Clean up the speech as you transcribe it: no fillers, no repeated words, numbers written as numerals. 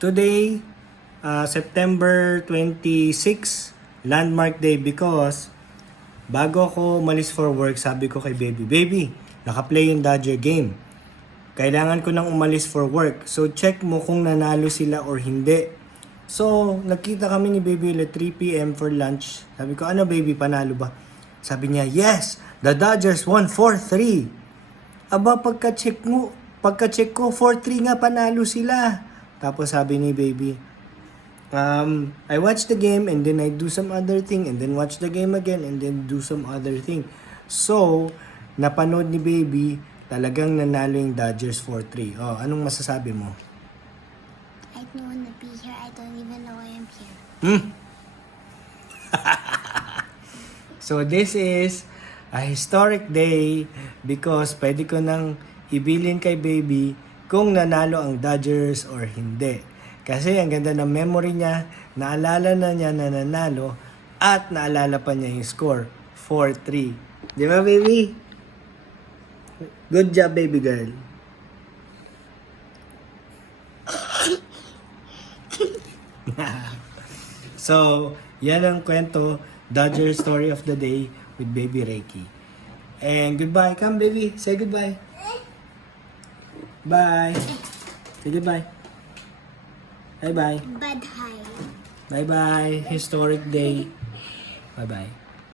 Today, September 26, landmark day because bago ako umalis for work, sabi ko kay Baby, naka-play yung Dodger game. Kailangan ko nang umalis for work. So, check mo kung nanalo sila or hindi. So, nagkita kami ni Baby ulit 3 p.m. for lunch. Sabi ko, ano Baby, panalo ba? Sabi niya, yes, the Dodgers won 4-3. Aba, pagka-check ko, 4-3 nga panalo sila. Tapos sabi ni Baby, I watch the game and then I do some other thing and then watch the game again and then do some other thing. So, napanood ni Baby, talagang nanalo yung Dodgers 4-3. Oh, anong masasabi mo? I don't wanna be here. I don't even know why I'm here. So, this is a historic day because pwede ko nang ibilin kay Baby kung nanalo ang Dodgers or hindi. Kasi ang ganda ng memory niya, naalala na niya na nanalo at naalala pa niya yung score, 4-3. Di ba, Baby? Good job, baby girl. So, yan ang kwento, Dodger story of the day with Baby Reiki. And goodbye. Come, baby. Say goodbye. Bye. Say goodbye. Bye-bye. Bad high. Bye-bye. Historic day. Bye-bye.